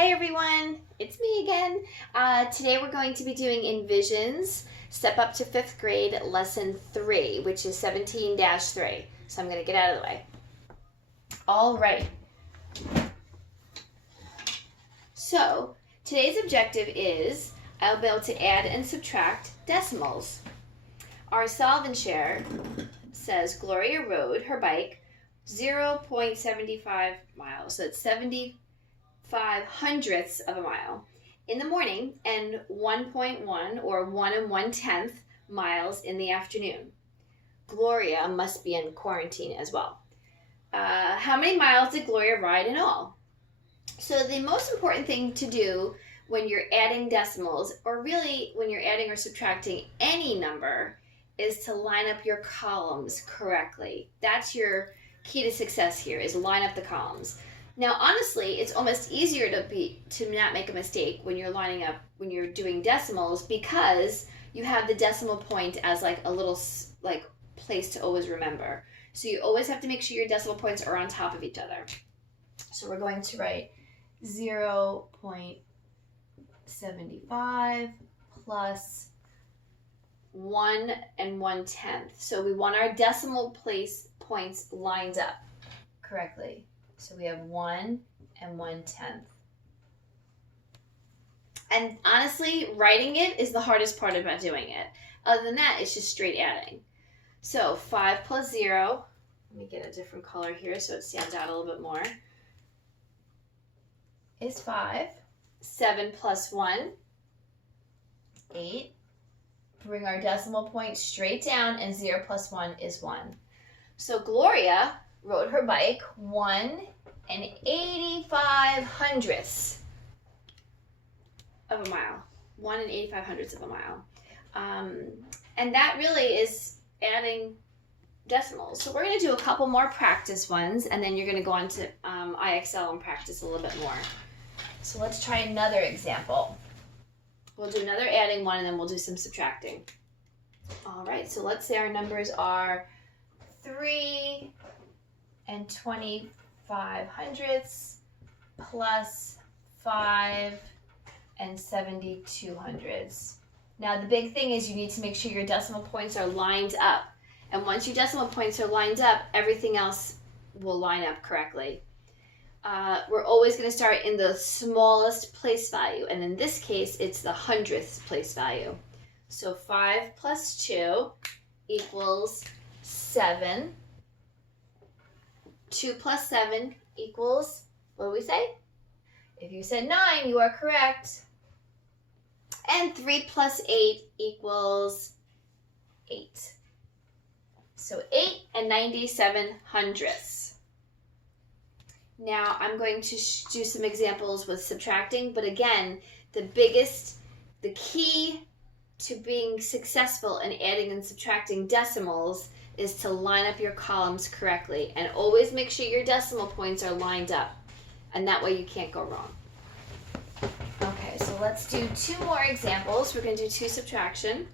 Hi everyone, it's me again. Today we're going to be doing Envisions, Step Up to 5th Grade, Lesson 3, which is 17-3. So I'm going to get out of the way. All right. So today's objective is I'll be able to add and subtract decimals. Our solve and share says Gloria rode her bike 0.75 miles. So it's 75 hundredths of a mile in the morning and 1.1 or 1 1/10 miles in the afternoon. Gloria must be in quarantine as well. How many miles did Gloria ride in all? So the most important thing to do when you're adding decimals, or really when you're adding or subtracting any number, is to line up your columns correctly. That's your key to success here, is line up the columns. Now, honestly, it's almost easier to not make a mistake when you're lining up, when you're doing decimals, because you have the decimal point as like a little place to always remember. So you always have to make sure your decimal points are on top of each other. So we're going to write 0.75 plus 1 1/10. So we want our decimal place points lined up correctly. So we have 1 1/10. And honestly, writing it is the hardest part about doing it. Other than that, it's just straight adding. So 5 plus 0, let me get a different color here so it stands out a little bit more, is 5. 7 plus 1, 8. Bring our decimal point straight down, and 0 plus 1 is 1. So Gloria rode her bike 1 85 hundredths of a mile. 1 85 hundredths of a mile. And that really is adding decimals. So we're going to do a couple more practice ones, and then you're going to go on to IXL and practice a little bit more. So let's try another example. We'll do another adding one, and then we'll do some subtracting. All right, so let's say our numbers are 3 25 hundredths plus 5 72 hundredths. Now the big thing is you need to make sure your decimal points are lined up. And once your decimal points are lined up, everything else will line up correctly. We're always going to start in the smallest place value, and in this case, it's the hundredths place value. So 5 plus 2 equals 7. 2 plus 7 equals, what do we say? If you said 9, you are correct. And 3 plus 8 equals 8. So 8 97 hundredths. Now I'm going to do some examples with subtracting, but again, the key to being successful in adding and subtracting decimals is to line up your columns correctly, and always make sure your decimal points are lined up, and that way you can't go wrong. Okay, so let's do 2 more examples. We're going to do 2 subtraction.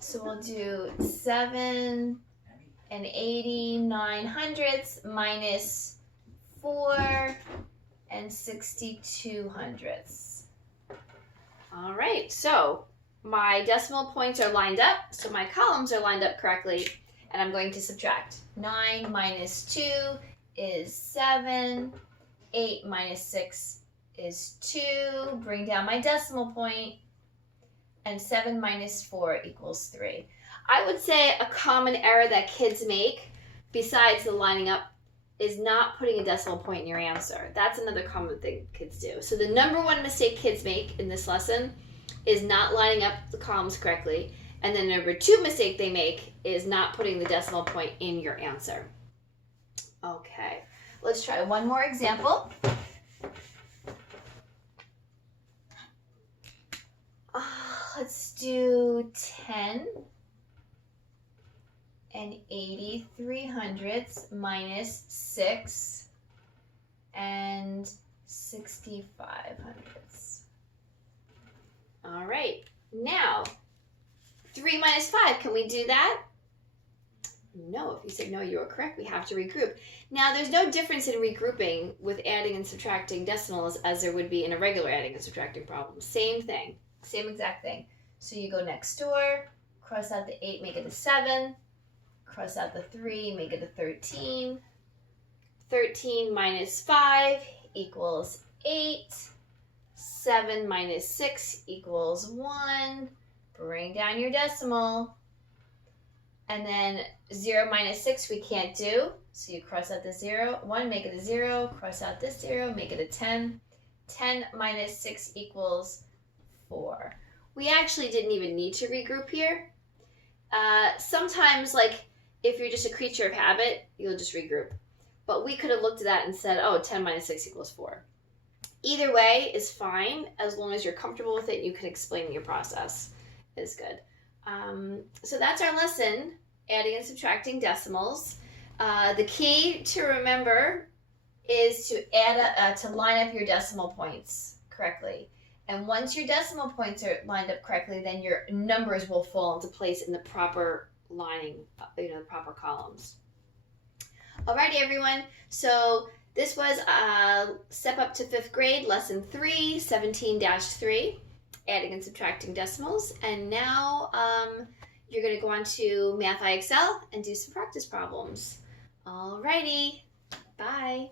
So we'll do 7 89 hundredths minus 4 62 hundredths. All right, so my decimal points are lined up, so my columns are lined up correctly, and I'm going to subtract. 9 minus 2 is 7. 8 minus 6 is 2. Bring down my decimal point. And 7 minus 4 equals 3. I would say a common error that kids make, besides the lining up, is not putting a decimal point in your answer. That's another common thing kids do. So the number one mistake kids make in this lesson is not lining up the columns correctly. And the number 2 mistake they make is not putting the decimal point in your answer. Okay, let's try one more example. Let's do 10 83 hundredths minus 6 65 hundredths. All right, now 3 minus 5, can we do that? No, if you said no, you were correct. We have to regroup. Now, there's no difference in regrouping with adding and subtracting decimals as there would be in a regular adding and subtracting problem. Same thing, same exact thing. So you go next door, cross out the 8, make it a 7. Cross out the 3, make it a 13. 13 minus 5 equals 8. 7 minus 6 equals 1. Bring down your decimal. And then 0 minus 6 we can't do. So you cross out the 0. 1, make it a 0. Cross out this 0, make it a 10. 10 minus 6 equals 4. We actually didn't even need to regroup here. Sometimes, like, if you're just a creature of habit, you'll just regroup. But we could have looked at that and said, oh, 10 minus 6 equals 4. Either way is fine, as long as you're comfortable with it, you can explain your process. Is good. So that's our lesson, adding and subtracting decimals. The key to remember is to add to line up your decimal points correctly. And once your decimal points are lined up correctly, then your numbers will fall into place in the proper lining, the proper columns. Alrighty, everyone. So this was Step Up to 5th Grade, Lesson 3, 17-3, adding and subtracting decimals. And now you're going to go on to Math IXL and do some practice problems. Alrighty. Bye.